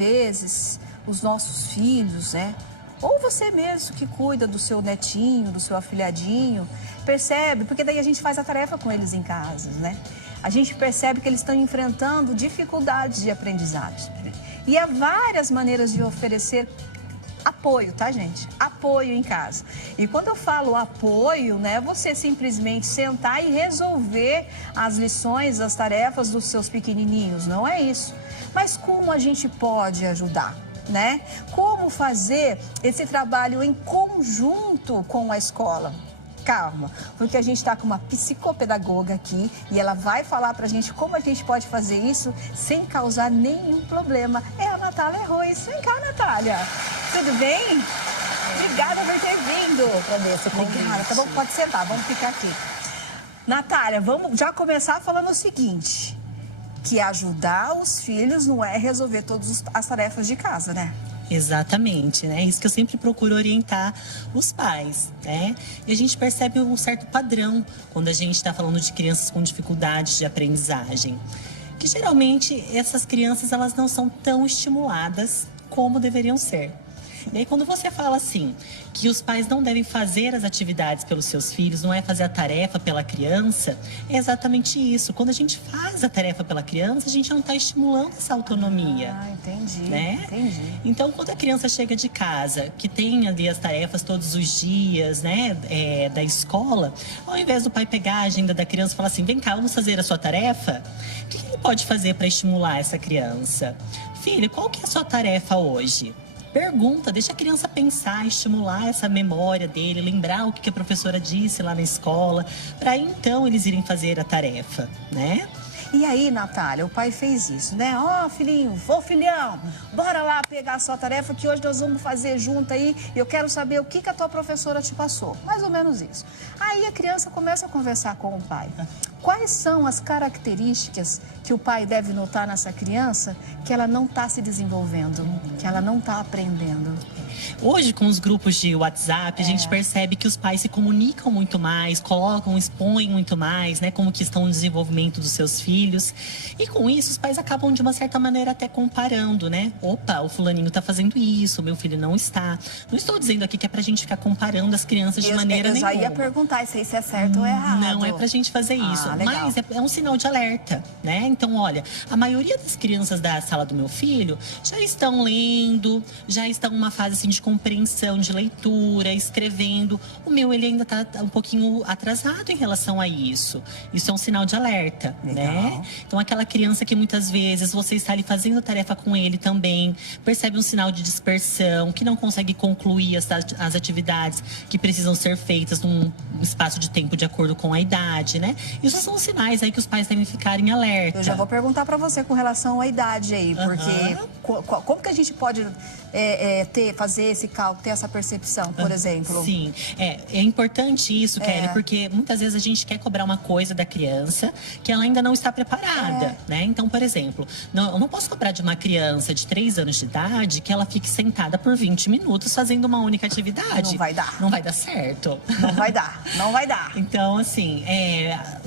vezes, os nossos filhos, né? Ou você mesmo que cuida do seu netinho, do seu afilhadinho, percebe, porque daí a gente faz a tarefa com eles em casa, né? A gente percebe que eles estão enfrentando dificuldades de aprendizado. E há várias maneiras de oferecer apoio, tá, gente? Apoio em casa. E quando eu falo apoio, né, você simplesmente sentar e resolver as lições, as tarefas dos seus pequenininhos, não é isso. Mas como a gente pode ajudar, né? Como fazer esse trabalho em conjunto com a escola? Calma, porque a gente está com uma psicopedagoga aqui e ela vai falar pra gente como a gente pode fazer isso sem causar nenhum problema. É a Natália Ruiz. Vem cá, Natália. Tudo bem? Obrigada por ter vindo. Obrigada. Tá bom, pode sentar, vamos ficar aqui. Natália, vamos já começar falando o seguinte, que ajudar os filhos não é resolver todas as tarefas de casa, né? Exatamente, né? Isso que eu sempre procuro orientar os pais, né? E a gente percebe um certo padrão quando a gente está falando de crianças com dificuldades de aprendizagem. Que geralmente essas crianças, elas não são tão estimuladas como deveriam ser. E aí quando você fala assim, que os pais não devem fazer as atividades pelos seus filhos, não é fazer a tarefa pela criança, é exatamente isso. Quando a gente faz a tarefa pela criança, a gente não está estimulando essa autonomia. Ah, entendi, né? entendi. Então, quando a criança chega de casa, que tem ali as tarefas todos os dias, né, da escola, ao invés do pai pegar a agenda da criança e falar assim, vem cá, vamos fazer a sua tarefa, o que ele pode fazer para estimular essa criança? Filho, qual que é a sua tarefa hoje? Pergunta, deixa a criança pensar, estimular essa memória dele, lembrar o que a professora disse lá na escola, para então eles irem fazer a tarefa, né? E aí, Natália, o pai fez isso, né? Ó, filhinho, filhão, bora lá pegar a sua tarefa que hoje nós vamos fazer junto aí. Eu quero saber o que a tua professora te passou. Mais ou menos isso. Aí a criança começa a conversar com o pai. Quais são as características que o pai deve notar nessa criança que ela não está se desenvolvendo, que ela não está aprendendo? Hoje, com os grupos de WhatsApp, a gente percebe que os pais se comunicam muito mais, colocam, expõem muito mais, né, como que estão no desenvolvimento dos seus filhos. E com isso, os pais acabam, de uma certa maneira, até comparando, né? Opa, o fulaninho tá fazendo isso, o meu filho não está. Não estou dizendo aqui que é pra gente ficar comparando as crianças de maneira nenhuma. Eu já ia perguntar isso aí, se é certo ou errado. Não é pra gente fazer isso, mas é um sinal de alerta, né? Então, olha, a maioria das crianças da sala do meu filho já estão lendo, já estão numa fase assim de compreensão, de leitura, escrevendo. O meu, ele ainda tá um pouquinho atrasado em relação a isso. Isso é um sinal de alerta, né? Então, aquela criança que muitas vezes você está ali fazendo a tarefa com ele também, percebe um sinal de dispersão, que não consegue concluir as atividades que precisam ser feitas num espaço de tempo de acordo com a idade, né? Isso são os sinais aí que os pais devem ficar em alerta. Eu já vou perguntar para você com relação à idade aí, porque como que a gente pode fazer esse cálculo, ter essa percepção, por exemplo? Sim, é importante isso, Kelly, porque muitas vezes a gente quer cobrar uma coisa da criança que ela ainda não está preparada, né? Então, por exemplo, eu não posso cobrar de uma criança de 3 anos de idade que ela fique sentada por 20 minutos fazendo uma única atividade. Não vai dar. Não vai dar certo. Não vai dar, não vai dar. Então, assim,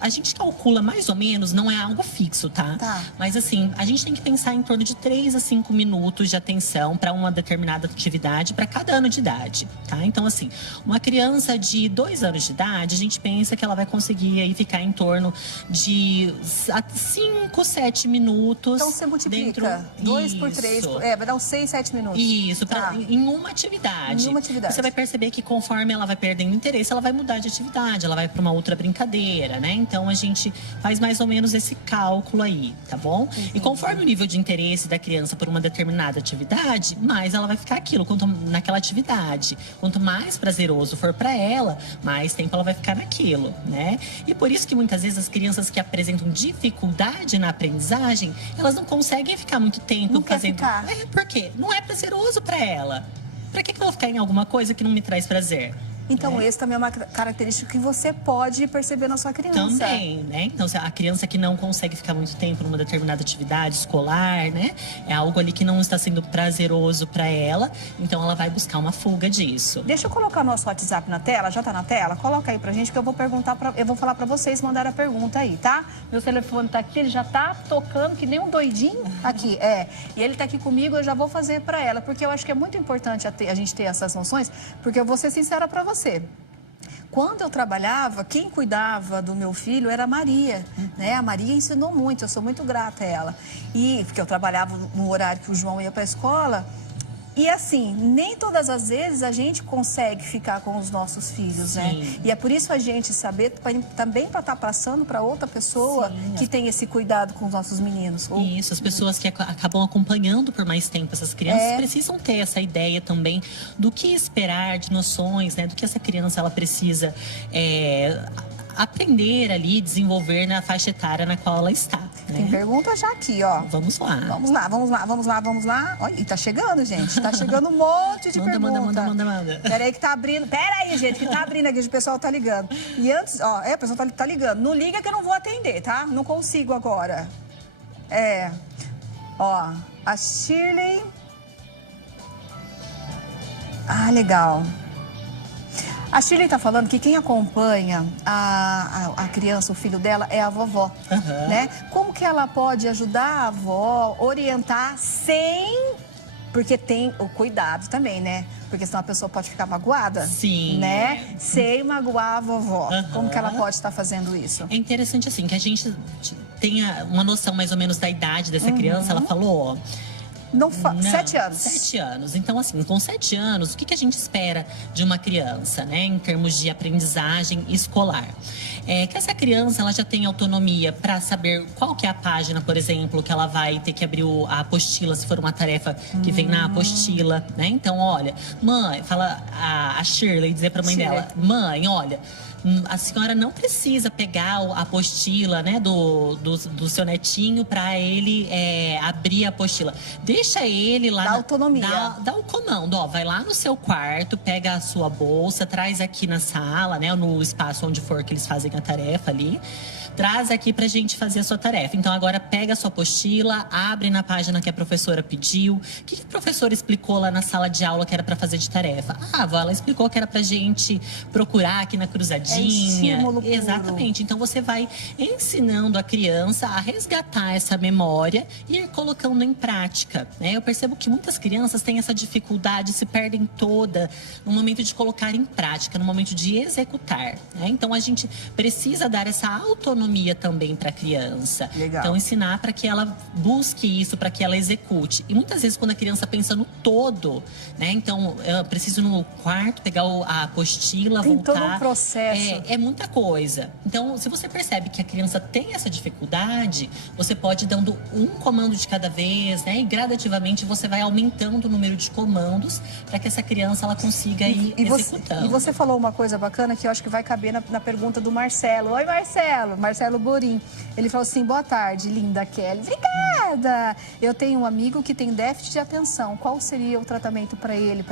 a gente calcula mais ou menos, não é algo fixo, tá? Mas assim, a gente tem que pensar em torno de 3 a 5 minutos de atenção para uma determinada atividade para cada ano de idade, tá? Então, assim, uma criança de 2 anos de idade, a gente pensa que ela vai conseguir aí ficar em torno de 5, 7 minutos. Então, você multiplica 2 por 3, vai dar uns 6, 7 minutos. Isso, em uma atividade. Em uma atividade. Você vai perceber que conforme ela vai perdendo interesse, ela vai mudar de atividade, ela vai para uma outra brincadeira, né? Então, a gente faz mais ou menos esse cálculo aí, tá bom? E conforme o nível de interesse da criança por uma determinada atividade, mais ela vai ficar naquela atividade. Quanto mais prazeroso for para ela, mais tempo ela vai ficar naquilo, né? E por isso que muitas vezes as crianças que apresentam dificuldade na aprendizagem, elas não conseguem ficar muito tempo fazendo. Por quê? Não é prazeroso para ela. Para que eu vou ficar em alguma coisa que não me traz prazer? Então, esse também é uma característica que você pode perceber na sua criança. Também, né? Então, a criança que não consegue ficar muito tempo numa determinada atividade escolar, né? É algo ali que não está sendo prazeroso para ela, então ela vai buscar uma fuga disso. Deixa eu colocar nosso WhatsApp na tela, já tá na tela? Coloca aí pra gente que eu vou perguntar, eu vou falar pra vocês mandar a pergunta aí, tá? Meu telefone tá aqui, ele já tá tocando que nem um doidinho. Aqui, e ele tá aqui comigo, eu já vou fazer pra ela, porque eu acho que é muito importante a gente ter essas noções, porque eu vou ser sincera pra você. Quando eu trabalhava, quem cuidava do meu filho era a Maria, né? A Maria ensinou muito, eu sou muito grata a ela. E porque eu trabalhava no horário que o João ia para a escola. E assim, nem todas as vezes a gente consegue ficar com os nossos filhos, Sim. né? E é por isso a gente saber também para estar passando para outra pessoa que tem esse cuidado com os nossos meninos. Isso, as pessoas que acabam acompanhando por mais tempo essas crianças precisam ter essa ideia também do que esperar, de noções, né? Do que essa criança ela precisa aprender ali, desenvolver na faixa etária na qual ela está. Né? Tem pergunta já aqui, ó. Vamos lá. Vamos lá. Olha, e tá chegando, gente. Tá chegando um monte de pergunta. Manda. Peraí que tá abrindo. Peraí, gente, que tá abrindo aqui, o pessoal tá ligando. E antes, ó, o pessoal tá ligando. Não liga que eu não vou atender, tá? Não consigo agora. Ó, a Shirley. Ah, legal. A Shirley tá falando que quem acompanha a criança, o filho dela, é a vovó, né? Como que ela pode ajudar a avó, orientar sem... Porque tem o cuidado também, né? Porque senão a pessoa pode ficar magoada. Sim. Né? Sem magoar a vovó. Como que ela pode estar fazendo isso? É interessante, assim, que a gente tenha uma noção mais ou menos da idade dessa criança. Ela falou, ó... 7 anos. 7 anos. Então, assim, com 7 anos, o que a gente espera de uma criança, né? Em termos de aprendizagem escolar? Que essa criança, ela já tem autonomia para saber qual que é a página, por exemplo, que ela vai ter que abrir a apostila, se for uma tarefa que vem na apostila, né? Então, olha, mãe, fala a Shirley, dizer para a mãe dela, mãe, olha... A senhora não precisa pegar a apostila, né, do seu netinho para ele abrir a apostila. Deixa ele lá. Dá autonomia. Dá o comando, ó. Vai lá no seu quarto, pega a sua bolsa, traz aqui na sala, né, no espaço onde for que eles fazem a tarefa ali. Traz aqui pra gente fazer a sua tarefa. Então, agora pega a sua apostila, abre na página que a professora pediu. O que a professora explicou lá na sala de aula que era pra fazer de tarefa? Ah, avó, ela explicou que era pra gente procurar aqui na cruzadinha. Exatamente. Então, você vai ensinando a criança a resgatar essa memória e ir colocando em prática, né? Eu percebo que muitas crianças têm essa dificuldade, se perdem toda no momento de colocar em prática, no momento de executar, né? Então, a gente precisa dar essa autonomia também para a criança. Legal. Então, ensinar para que ela busque isso, para que ela execute. E muitas vezes, quando a criança pensa no todo, né? Então, eu preciso no quarto pegar a apostila, tem voltar. Tem todo um processo. É muita coisa. Então, se você percebe que a criança tem essa dificuldade, você pode ir dando um comando de cada vez, né? E gradativamente você vai aumentando o número de comandos para que essa criança ela consiga ir executando. E você falou uma coisa bacana que eu acho que vai caber na pergunta do Marcelo. Oi, Marcelo. Marcelo Borim. Ele falou assim, boa tarde, linda Kelly. Obrigada! Eu tenho um amigo que tem déficit de atenção. Qual seria o tratamento para ele,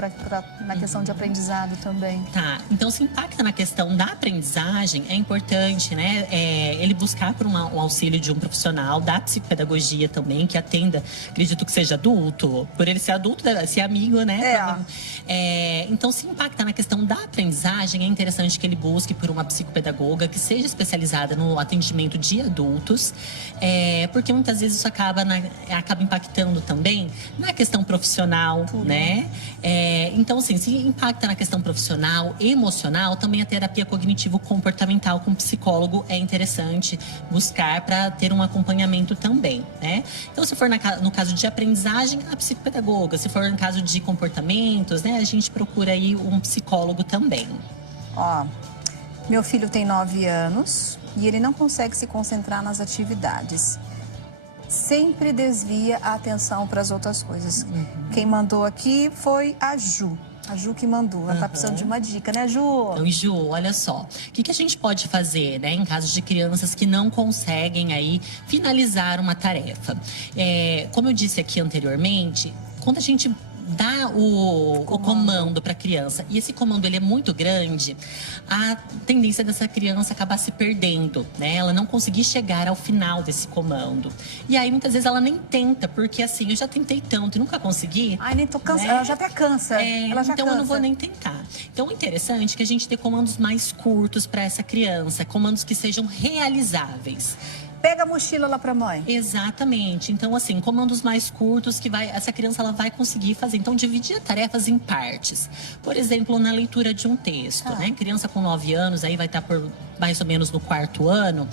na questão de aprendizado também? Tá, então se impacta na questão da aprendizagem, é importante, né? Ele buscar por um auxílio de um profissional da psicopedagogia também, que atenda, acredito que seja adulto, por ele ser adulto, ser amigo, né? Então, se impacta na questão da aprendizagem, é interessante que ele busque por uma psicopedagoga que seja especializada no atendimento de adultos, porque muitas vezes isso acaba impactando também na questão profissional, né? Então, assim, se impacta na questão profissional, emocional, também a terapia cognitivo-comportamental com psicólogo é interessante buscar para ter um acompanhamento também, né? Então, se for no caso de aprendizagem, a psicopedagoga. Se for no caso de comportamentos, né? A gente procura aí um psicólogo também. Ó, meu filho tem 9 anos e ele não consegue se concentrar nas atividades. Sempre desvia a atenção para as outras coisas. Quem mandou aqui foi a Ju. A Ju que mandou. Ela tá precisando de uma dica, né, Ju? Então, Ju, olha só. O que a gente pode fazer, né, em casos de crianças que não conseguem aí finalizar uma tarefa? Como eu disse aqui anteriormente, quando a gente dá o comando para a criança e esse comando ele é muito grande, a tendência dessa criança acabar se perdendo, né? Ela não conseguir chegar ao final desse comando. E aí muitas vezes ela nem tenta, porque assim, eu já tentei tanto e nunca consegui. Ai, nem tô cansada, né? Ela já até cansa. Ela já então cansa. Eu não vou nem tentar. Então é interessante que a gente dê comandos mais curtos para essa criança, comandos que sejam realizáveis. Pega a mochila lá pra mãe. Exatamente. Então, assim, comandos mais curtos que essa criança ela vai conseguir fazer. Então, dividir tarefas em partes. Por exemplo, na leitura de um texto, né? Criança com 9 anos, aí vai estar por mais ou menos no 4º ano.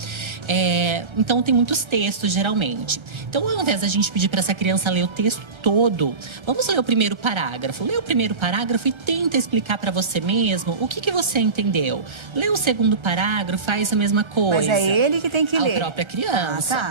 Então, tem muitos textos, geralmente. Então, ao invés da gente pedir para essa criança ler o texto todo, vamos ler o primeiro parágrafo. Lê o primeiro parágrafo e tenta explicar para você mesmo o que você entendeu. Lê o segundo parágrafo, faz a mesma coisa. Mas é ele que tem que ler. A própria criança,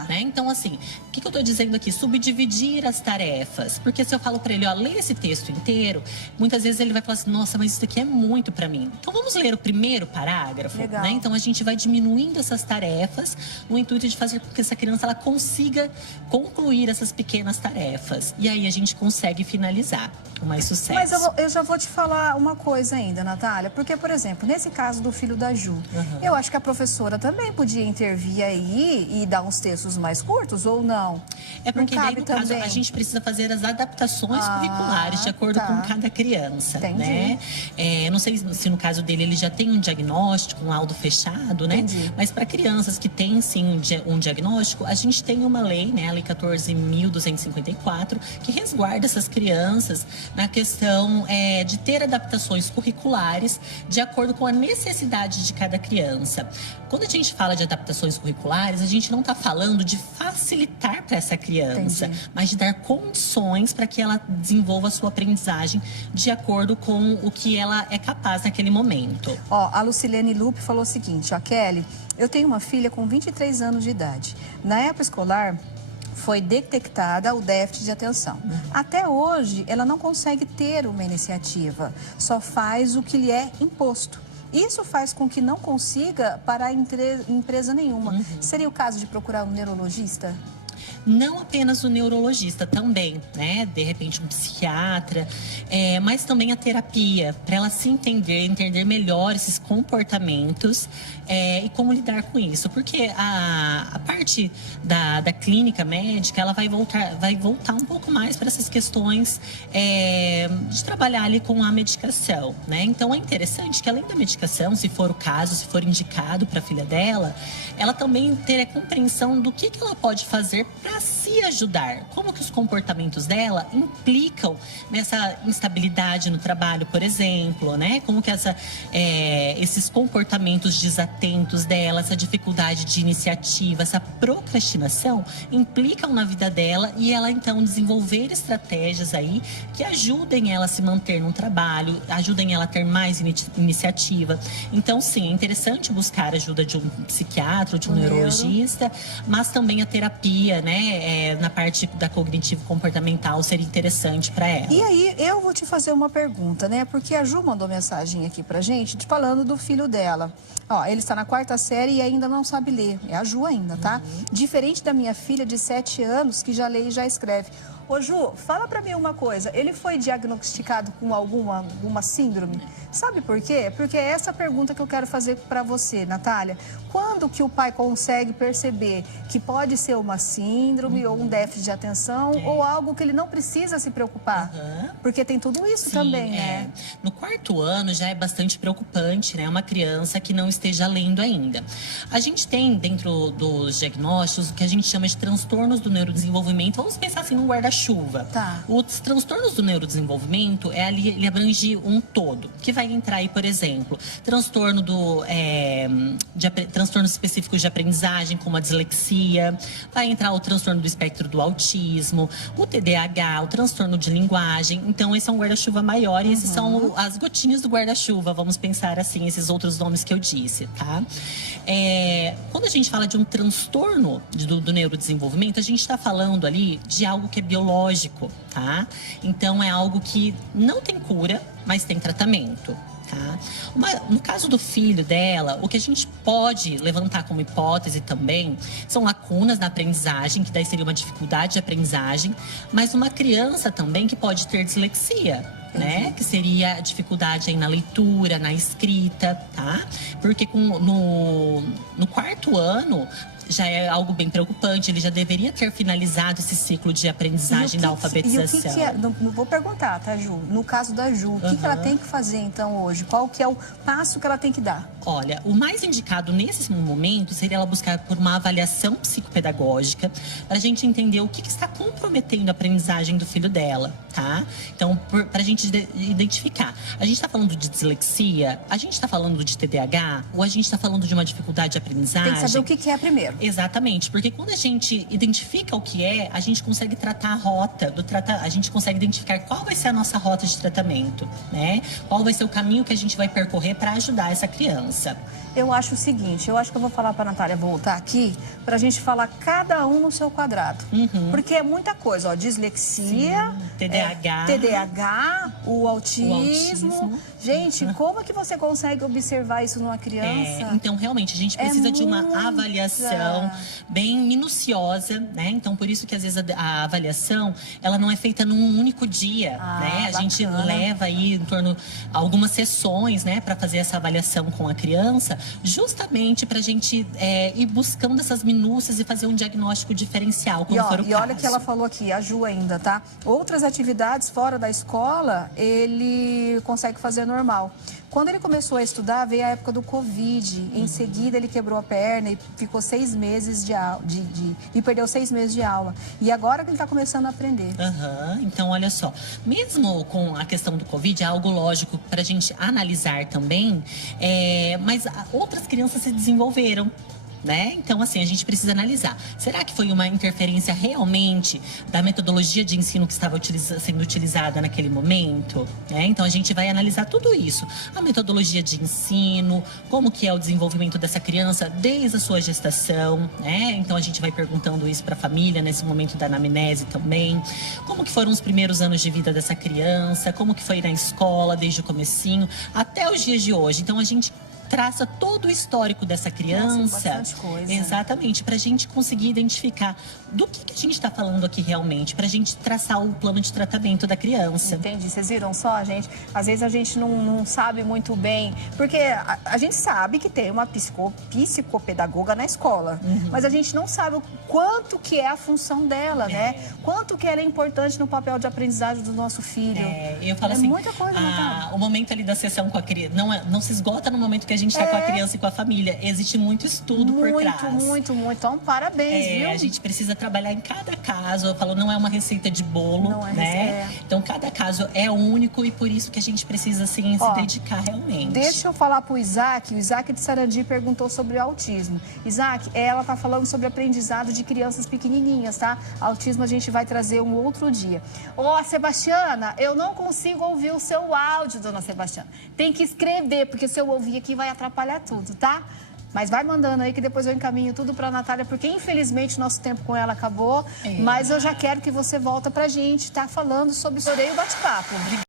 né? Então, assim, o que eu tô dizendo aqui? Subdividir as tarefas. Porque se eu falo para ele, ó, lê esse texto inteiro, muitas vezes ele vai falar assim, nossa, mas isso aqui é muito para mim. Então, vamos ler o primeiro parágrafo, Legal. né? Então, a gente vai diminuindo essas tarefas no intuito de fazer com que essa criança ela consiga concluir essas pequenas tarefas. E aí a gente consegue finalizar com mais sucesso. Mas eu já vou te falar uma coisa ainda, Natália. Porque, por exemplo, nesse caso do filho da Ju, eu acho que a professora também podia intervir aí e dar uns textos mais curtos, ou não? É porque não daí, cabe no caso, também? a gente precisa fazer as adaptações curriculares de acordo com cada criança, né? Não sei se no caso dele ele já tem um diagnóstico, um laudo fechado, né? Entendi. Mas para crianças que têm, sim, um diagnóstico, a gente tem uma lei, né? A Lei 14.254, que resguarda essas crianças na questão de ter adaptações curriculares de acordo com a necessidade de cada criança. Quando a gente fala de adaptações curriculares, a gente não está falando de facilitar para essa criança, mas de dar condições para que ela desenvolva a sua aprendizagem de acordo com o que ela é capaz naquele momento. Ó, a Lucilene Lupe falou o seguinte, ó, Kelly, eu tenho uma filha com 23 anos de idade. Na época escolar, foi detectada o déficit de atenção. Até hoje, ela não consegue ter uma iniciativa, só faz o que lhe é imposto. Isso faz com que não consiga parar em empresa nenhuma. Seria o caso de procurar um neurologista? Não apenas o neurologista, também, né? De repente um psiquiatra, mas também a terapia, para ela se entender melhor esses comportamentos e como lidar com isso. Porque a parte da clínica médica, ela vai voltar um pouco mais para essas questões de trabalhar ali com a medicação, né? Então é interessante que além da medicação, se for o caso, se for indicado para a filha dela, ela também ter a compreensão do que ela pode fazer para se ajudar. Como que os comportamentos dela implicam nessa instabilidade no trabalho, por exemplo, né? Como que esses comportamentos desatentos dela, essa dificuldade de iniciativa, essa procrastinação implicam na vida dela e ela então desenvolver estratégias aí que ajudem ela a se manter no trabalho, ajudem ela a ter mais iniciativa. Então, sim, é interessante buscar a ajuda de um psiquiatra, de um neurologista, mas também a terapia, né, na parte da cognitivo-comportamental seria interessante para ela. E aí, eu vou te fazer uma pergunta, né? Porque a Ju mandou mensagem aqui pra gente, falando do filho dela. Ó, ele está na 4ª série e ainda não sabe ler. É a Ju ainda, tá? Diferente da minha filha de 7 anos, que já lê e já escreve. Ô Ju, fala pra mim uma coisa, ele foi diagnosticado com alguma síndrome? Sabe por quê? Porque é essa pergunta que eu quero fazer pra você, Natália. Quando que o pai consegue perceber que pode ser uma síndrome ou um déficit de atenção ou algo que ele não precisa se preocupar? Porque tem tudo isso também, né? No 4º ano já é bastante preocupante, né? Uma criança que não esteja lendo ainda. A gente tem dentro dos diagnósticos o que a gente chama de transtornos do neurodesenvolvimento. Vamos pensar assim num guarda-chuva. Tá. Os transtornos do neurodesenvolvimento, ele abrange um todo, que vai entrar aí, por exemplo, transtornos específicos de aprendizagem, como a dislexia, vai entrar o transtorno do espectro do autismo, o TDAH, o transtorno de linguagem. Então, esse é um guarda-chuva maior e esses são as gotinhas do guarda-chuva, vamos pensar assim, esses outros nomes que eu disse, tá? Quando a gente fala de um transtorno do neurodesenvolvimento, a gente está falando ali de algo que é biológico, tá? Então, é algo que não tem cura, mas tem tratamento. tá? No caso do filho dela, o que a gente pode levantar como hipótese também são lacunas na aprendizagem, que daí seria uma dificuldade de aprendizagem, mas uma criança também que pode ter dislexia, né? Que seria a dificuldade aí na leitura, na escrita, tá? Porque no quarto ano já é algo bem preocupante, ele já deveria ter finalizado esse ciclo de aprendizagem da alfabetização. E o que é? Não vou perguntar, tá, Ju? No caso da Ju, o que ela tem que fazer, então, hoje? Qual que é o passo que ela tem que dar? Olha, o mais indicado nesse momento seria ela buscar por uma avaliação psicopedagógica para a gente entender o que está comprometendo a aprendizagem do filho dela, tá? Então, para a gente identificar. A gente está falando de dislexia? A gente está falando de TDAH? Ou a gente está falando de uma dificuldade de aprendizagem? Tem que saber o que é primeiro. Exatamente, porque quando a gente identifica o que é, a gente consegue tratar a rota, a gente consegue identificar qual vai ser a nossa rota de tratamento, né? Qual vai ser o caminho que a gente vai percorrer para ajudar essa criança. Eu acho o seguinte, eu acho que eu vou falar para a Natália voltar aqui para a gente falar cada um no seu quadrado. Porque é muita coisa, ó, dislexia, TDAH, o autismo. Gente, como que você consegue observar isso numa criança? Então, realmente, a gente precisa de uma avaliação bem minuciosa, né? Então, por isso que às vezes a avaliação, ela não é feita num único dia, né? A gente leva aí em torno algumas sessões, né, para fazer essa avaliação com a criança, justamente para a gente ir buscando essas minúcias e fazer um diagnóstico diferencial, como for o caso. E olha que ela falou aqui, a Ju ainda, tá? Outras atividades fora da escola, ele consegue fazer normal. Quando ele começou a estudar, veio a época do Covid. Em seguida, ele quebrou a perna e ficou 6 meses e perdeu 6 meses de aula. E agora que ele está começando a aprender. Então, olha só. Mesmo com a questão do Covid, é algo lógico para a gente analisar também. Mas outras crianças se desenvolveram, né? Então, assim, a gente precisa analisar. Será que foi uma interferência realmente da metodologia de ensino que estava sendo utilizada naquele momento? Então, a gente vai analisar tudo isso. A metodologia de ensino, como que é o desenvolvimento dessa criança desde a sua gestação, né? Então, a gente vai perguntando isso para a família nesse momento da anamnese também. Como que foram os primeiros anos de vida dessa criança? Como que foi na escola, desde o comecinho até os dias de hoje? Então, a gente traça todo o histórico dessa criança. Bastante coisa. Exatamente, para a gente conseguir identificar do que a gente está falando aqui realmente, para a gente traçar o plano de tratamento da criança. Entendi, vocês viram só, gente? Às vezes a gente não sabe muito bem, porque a gente sabe que tem uma psicopedagoga na escola, mas a gente não sabe o quanto que é a função dela, né? Quanto que ela é importante no papel de aprendizagem do nosso filho. Eu falo assim, muita coisa, o momento ali da sessão com a criança, não se esgota no momento que a gente está com a criança e com a família. Existe muito estudo por trás. Muito. Então, parabéns, viu? A gente precisa trabalhar em cada caso. Eu falo, não é uma receita de bolo, né? Então, cada caso é único e por isso que a gente precisa, assim, se dedicar realmente. Deixa eu falar pro Isaac. O Isaac de Sarandi perguntou sobre o autismo. Isaac, ela tá falando sobre aprendizado de crianças pequenininhas, tá? Autismo a gente vai trazer um outro dia. Sebastiana, eu não consigo ouvir o seu áudio, dona Sebastiana. Tem que escrever, porque se eu ouvir aqui vai atrapalhar tudo, tá? Mas vai mandando aí que depois eu encaminho tudo para a Natália, porque infelizmente nosso tempo com ela acabou. Mas eu já quero que você volta pra gente, tá? Falando sobre o Sorteio Bate-Papo.